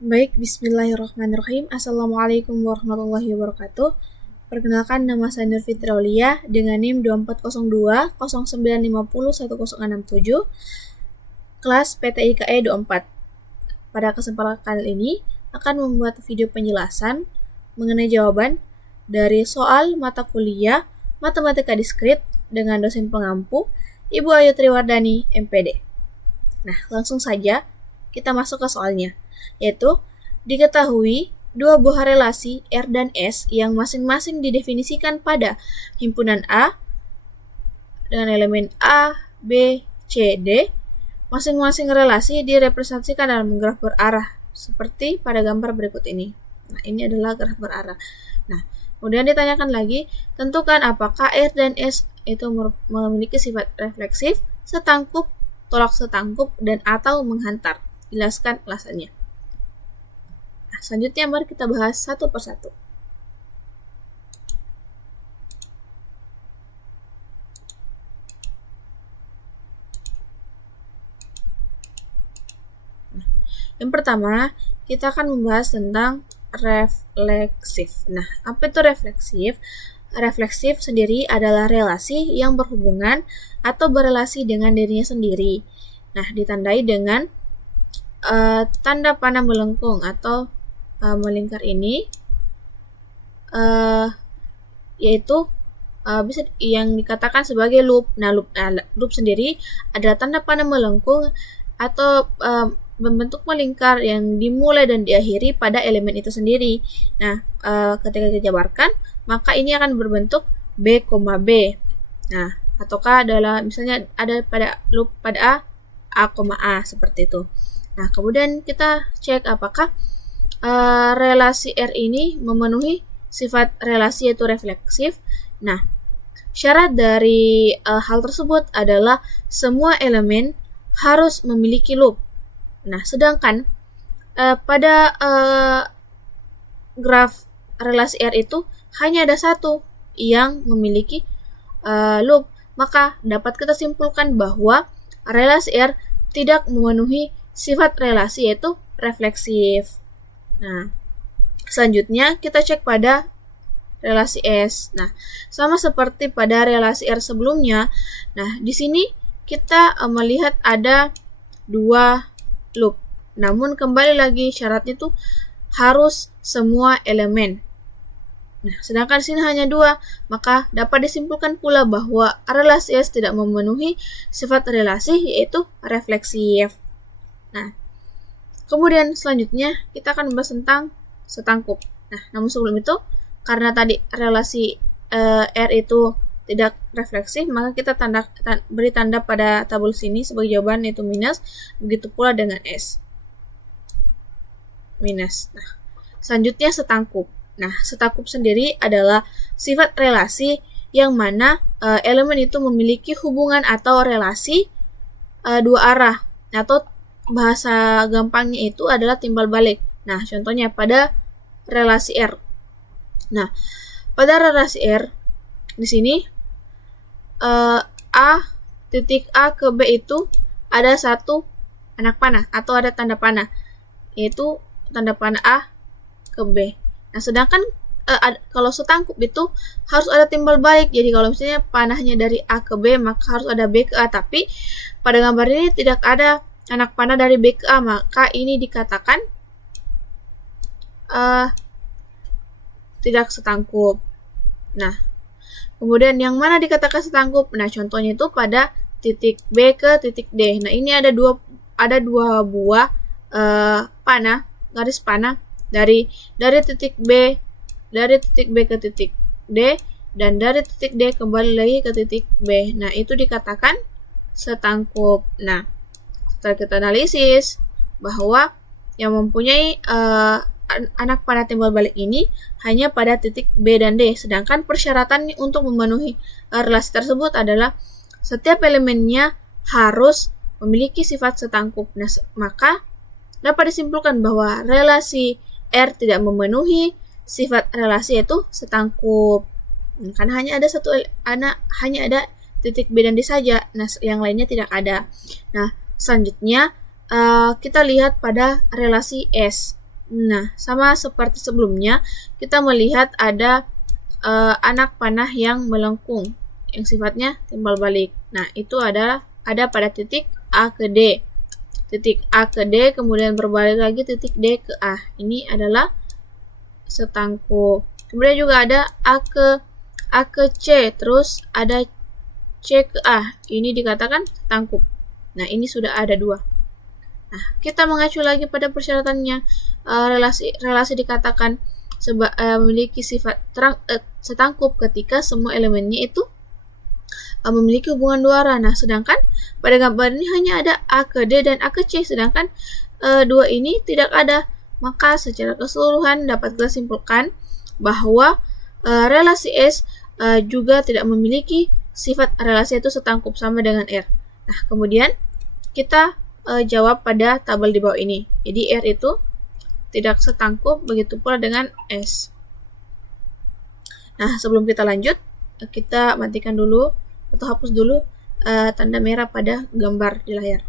Baik, bismillahirrahmanirrahim. Assalamualaikum warahmatullahi wabarakatuh. Perkenalkan, nama saya Nur Fitri Aulia dengan NIM 2402 0950 1067, kelas PTIKE 24. Pada kesempatan kali ini akan membuat video penjelasan mengenai jawaban dari soal mata kuliah Matematika Diskrit dengan dosen pengampu Ibu Ayu Triwardani, MPD. Nah, langsung saja kita masuk ke soalnya, yaitu diketahui dua buah relasi R dan S yang masing-masing didefinisikan pada himpunan A dengan elemen A, B, C, D. Masing-masing relasi direpresentasikan dalam graf berarah seperti pada gambar berikut ini. Nah, ini adalah graf berarah. Nah, kemudian ditanyakan lagi, tentukan apakah R dan S itu memiliki sifat refleksif, setangkup, tolak setangkup, dan atau menghantar. Jelaskan alasannya. Nah, selanjutnya mari kita bahas satu persatu. Nah, yang pertama, kita akan membahas tentang refleksif. Nah, apa itu refleksif? Refleksif sendiri adalah relasi yang berhubungan atau berelasi dengan dirinya sendiri. Nah, ditandai dengan tanda panah melengkung atau melingkar ini, yaitu bisa yang dikatakan sebagai loop. Nah, loop sendiri adalah tanda panah melengkung atau membentuk melingkar yang dimulai dan diakhiri pada elemen itu sendiri. Nah, ketika dijabarkan, maka ini akan berbentuk B, B. Nah, ataukah adalah misalnya ada pada loop pada A, A seperti itu. Nah, kemudian kita cek apakah relasi R ini memenuhi sifat relasi yaitu refleksif. Nah, syarat dari hal tersebut adalah semua elemen harus memiliki loop. Nah, sedangkan pada graf relasi R itu hanya ada satu yang memiliki loop, maka dapat kita simpulkan bahwa relasi R tidak memenuhi sifat relasi yaitu refleksif. Nah, selanjutnya kita cek pada relasi S. Nah, sama seperti pada relasi R sebelumnya. Nah, di sini kita melihat ada dua loop. Namun kembali lagi syaratnya itu harus semua elemen. Nah, sedangkan di sini hanya dua, maka dapat disimpulkan pula bahwa relasi S tidak memenuhi sifat relasi yaitu refleksif. Nah, kemudian selanjutnya kita akan membahas tentang setangkup. Nah, namun sebelum itu, karena tadi relasi R itu tidak refleksif, maka kita beri tanda pada tabel sini sebagai jawaban yaitu minus. Begitu pula dengan S. Minus. Nah, selanjutnya setangkup. Nah, setangkup sendiri adalah sifat relasi yang mana elemen itu memiliki hubungan atau relasi dua arah, atau bahasa gampangnya itu adalah timbal balik. Nah, contohnya pada relasi R. Nah, pada relasi R di sini titik A ke B itu ada satu anak panah atau ada tanda panah, yaitu tanda panah A ke B. Nah, sedangkan kalau setangkup itu harus ada timbal balik. Jadi kalau misalnya panahnya dari A ke B, maka harus ada B ke A. Tapi pada gambar ini tidak ada anak panah dari B ke A, maka ini dikatakan tidak setangkup. Nah, kemudian yang mana dikatakan setangkup? Nah, contohnya itu pada titik B ke titik D. Nah, ini ada dua buah panah, garis panah dari titik B ke titik D, dan dari titik D kembali lagi ke titik B. Nah, itu dikatakan setangkup. Nah, setelah kita analisis bahwa yang mempunyai anak panah timbal balik ini hanya pada titik B dan D, sedangkan persyaratan untuk memenuhi relasi tersebut adalah setiap elemennya harus memiliki sifat setangkup. Nah, maka dapat disimpulkan bahwa relasi R tidak memenuhi sifat relasi yaitu setangkup. Karena hanya ada titik B dan D saja. Nah, yang lainnya tidak ada. Nah, selanjutnya kita lihat pada relasi S. Nah, sama seperti sebelumnya, kita melihat ada anak panah yang melengkung, yang sifatnya timbal balik. Nah, itu ada pada titik A ke D. Titik A ke D, kemudian berbalik lagi titik D ke A. Ini adalah setangkup. Kemudian juga ada A ke C, terus ada C ke A. Ini dikatakan setangkup. Nah, ini sudah ada 2. Nah, kita mengacu lagi pada persyaratannya. Relasi dikatakan memiliki sifat setangkup ketika semua elemennya itu memiliki hubungan 2 arah. Nah, sedangkan pada gambar ini hanya ada A ke D dan A ke C, sedangkan 2 ini tidak ada. Maka secara keseluruhan dapat kita simpulkan bahwa relasi S juga tidak memiliki sifat relasi itu setangkup sama dengan R. Nah, kemudian kita jawab pada tabel di bawah ini. Jadi R itu tidak setangkup, begitu pula dengan S. Nah, sebelum kita lanjut, kita matikan dulu atau hapus dulu tanda merah pada gambar di layar.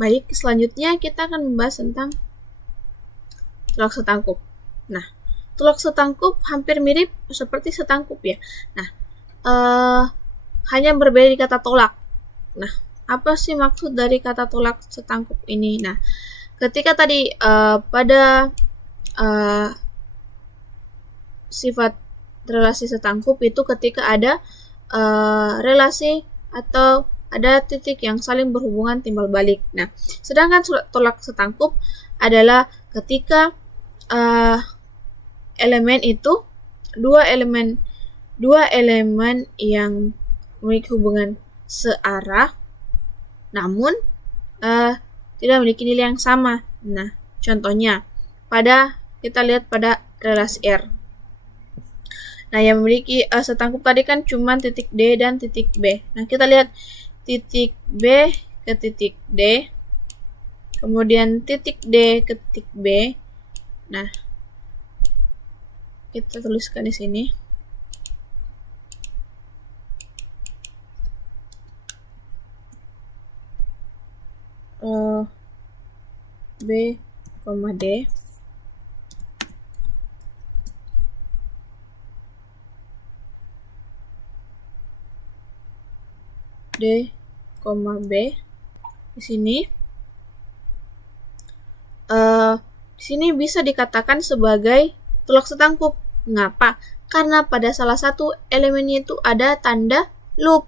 Baik, selanjutnya kita akan membahas tentang tolak setangkup. Nah, tolak setangkup hampir mirip seperti setangkup ya. Nah, hanya berbeda di kata tolak. Nah, apa sih maksud dari kata tolak setangkup ini? Nah, ketika tadi pada sifat relasi setangkup itu ketika ada relasi atau ada titik yang saling berhubungan timbal balik. Nah, sedangkan tolak setangkup adalah ketika elemen itu dua elemen yang memiliki hubungan searah, namun tidak memiliki nilai yang sama. Nah, contohnya kita lihat pada relasi R. Nah, yang memiliki setangkup tadi kan cuma titik D dan titik B. Nah, kita lihat titik B ke titik D, kemudian titik D ke titik B. Nah, kita tuliskan di sini. B, D. D, B di sini. Di sini bisa dikatakan sebagai tolak setangkup. Mengapa? Karena pada salah satu elemennya itu ada tanda loop.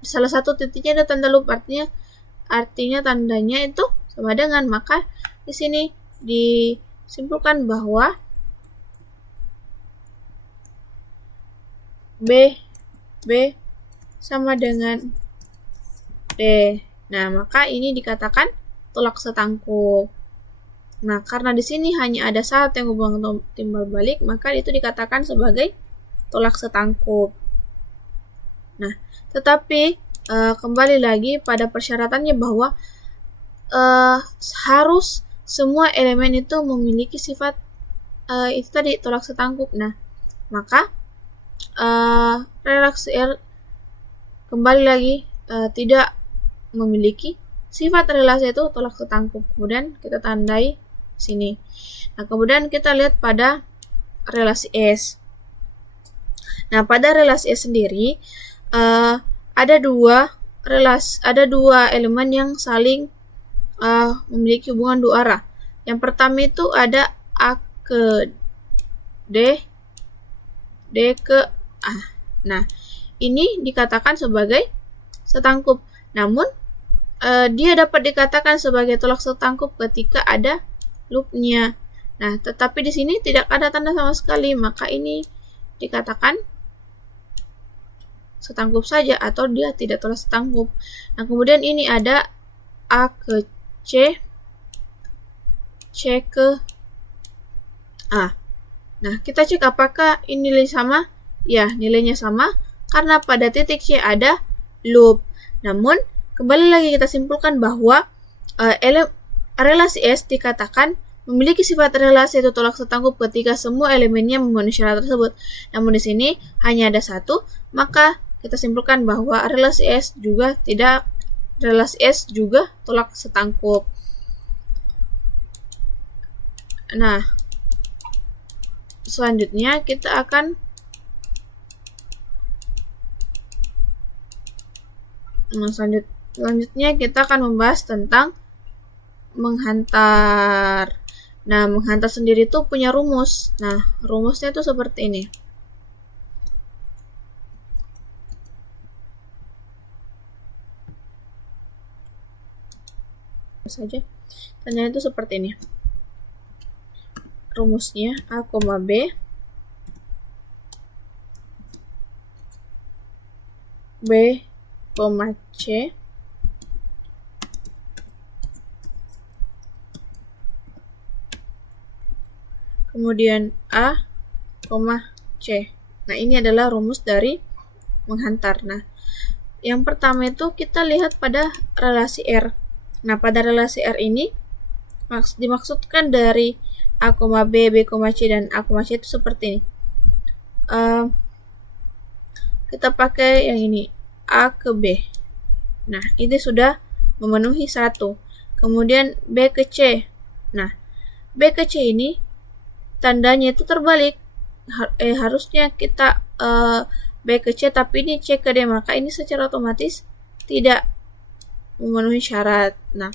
Salah satu titiknya ada tanda loop, artinya tandanya itu sama dengan, maka di sini disimpulkan bahwa B sama dengan D. Nah, maka ini dikatakan tolak setangkup. Nah, karena di sini hanya ada satu yang hubungan timbal balik, maka itu dikatakan sebagai tolak setangkup. Nah, tetapi kembali lagi pada persyaratannya bahwa harus semua elemen itu memiliki sifat itu tadi tolak setangkup. Nah, maka relasi R kembali lagi tidak memiliki sifat relasi itu tolak setangkup. Kemudian kita tandai sini. Nah, kemudian kita lihat pada relasi S. Nah, pada relasi S sendiri ada dua elemen yang saling memiliki hubungan 2 arah. Yang pertama itu ada A ke D, D ke A. Nah, ini dikatakan sebagai setangkup. Namun, dia dapat dikatakan sebagai tolak setangkup ketika ada loopnya. Nah, tetapi di sini tidak ada tanda sama sekali, maka ini dikatakan setangkup saja atau dia tidak tolak setangkup. Nah, kemudian ini ada A ke C, C ke A. Nah, kita cek apakah ini nilai sama? Ya, nilainya sama karena pada titik C ada loop. Namun, kembali lagi kita simpulkan bahwa relasi S dikatakan memiliki sifat relasi itu tolak setangkup ketika semua elemennya memenuhi syarat tersebut. Namun di sini hanya ada satu, maka kita simpulkan bahwa relasi S juga tidak relasi S juga tolak setangkup. Nah, selanjutnya kita akan membahas tentang menghantar. Nah, menghantar sendiri itu punya rumus. Nah, rumusnya itu seperti ini. Saja. Tanya itu seperti ini. Rumusnya A, B, B, C, kemudian A, C. Nah, ini adalah rumus dari menghantar. Nah, yang pertama itu kita lihat pada relasi R. Nah, pada relasi R ini dimaksudkan dari A, B, C, dan A, C itu seperti ini. Kita pakai yang ini, A ke B. Nah, ini sudah memenuhi 1. Kemudian B ke C. Nah, B ke C ini tandanya itu terbalik. Harusnya kita B ke C, tapi ini C ke D, maka ini secara otomatis tidak memenuhi syarat. Nah,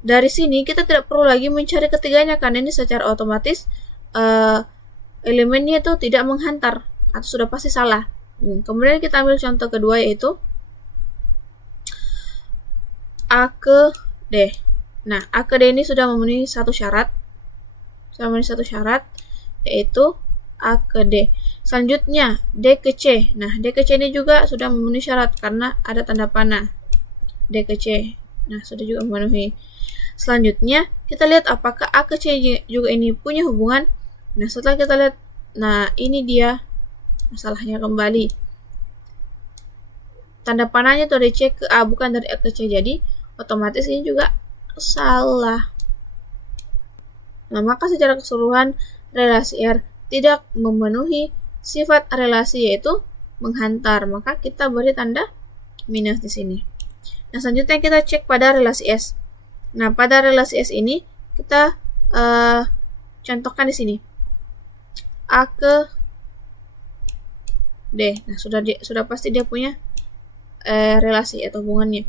dari sini kita tidak perlu lagi mencari ketiganya karena ini secara otomatis elemennya itu tidak menghantar atau sudah pasti salah. Kemudian kita ambil contoh kedua, yaitu A ke D. Nah, A ke D ini sudah memenuhi satu syarat, yaitu A ke D. Selanjutnya D ke C. Nah, D ke C ini juga sudah memenuhi syarat karena ada tanda panah. D ke C. Nah, sudah juga memenuhi. Selanjutnya, kita lihat apakah A ke C juga ini punya hubungan. Nah, setelah kita lihat, nah ini dia masalahnya kembali. Tanda panahnya dari C ke A, bukan dari A ke C. Jadi, otomatis ini juga salah. Nah, maka secara keseluruhan relasi R tidak memenuhi sifat relasi, yaitu menghantar. Maka kita beri tanda minus di sini. Nah, selanjutnya kita cek pada relasi S. Nah, pada relasi S ini kita contohkan di sini A ke D. Nah, sudah pasti dia punya relasi atau hubungannya.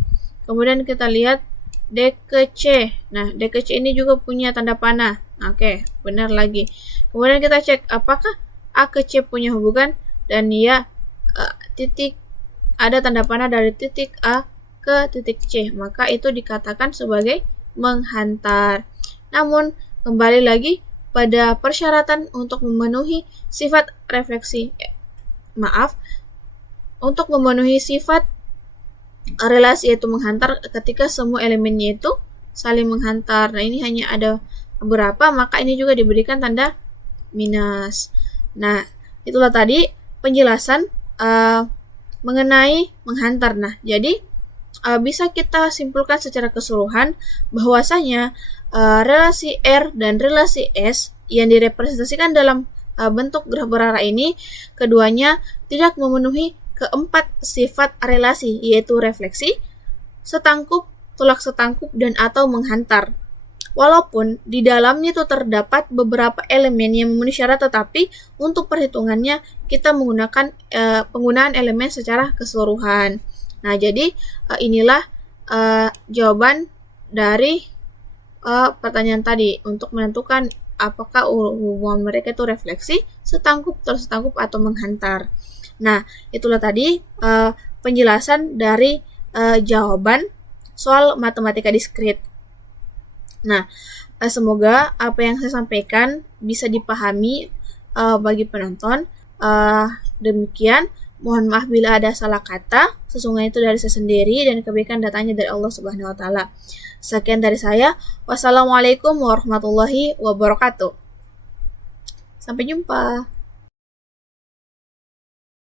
Kemudian kita lihat D ke C. Nah, D ke C ini juga punya tanda panah. Oke, benar lagi. Kemudian kita cek apakah A ke C punya hubungan, dan dia ada tanda panah dari titik A ke titik C, maka itu dikatakan sebagai menghantar. Namun, kembali lagi pada persyaratan untuk memenuhi sifat refleksi. Untuk memenuhi sifat relasi yaitu menghantar ketika semua elemennya itu saling menghantar. Nah, ini hanya ada beberapa, maka ini juga diberikan tanda minus. Nah, itulah tadi penjelasan mengenai menghantar. Nah, jadi bisa kita simpulkan secara keseluruhan bahwasanya relasi R dan relasi S yang direpresentasikan dalam bentuk graf berarah ini, keduanya tidak memenuhi keempat sifat relasi, yaitu refleksi, setangkup, tolak setangkup, dan atau menghantar. Walaupun di dalamnya itu terdapat beberapa elemen yang memenuhi syarat, tetapi untuk perhitungannya kita menggunakan penggunaan elemen secara keseluruhan. Nah, jadi inilah jawaban dari pertanyaan tadi untuk menentukan apakah hubungan mereka itu refleksi, setangkup, tolak setangkup, atau menghantar. Nah, itulah tadi penjelasan dari jawaban soal matematika diskrit. Nah, semoga apa yang saya sampaikan bisa dipahami bagi penonton. Demikian, mohon maaf bila ada salah kata. Sesungguhnya itu dari saya sendiri dan kebaikan datangnya dari Allah Subhanahu wa taala. Sekian dari saya. Wassalamualaikum warahmatullahi wabarakatuh. Sampai jumpa.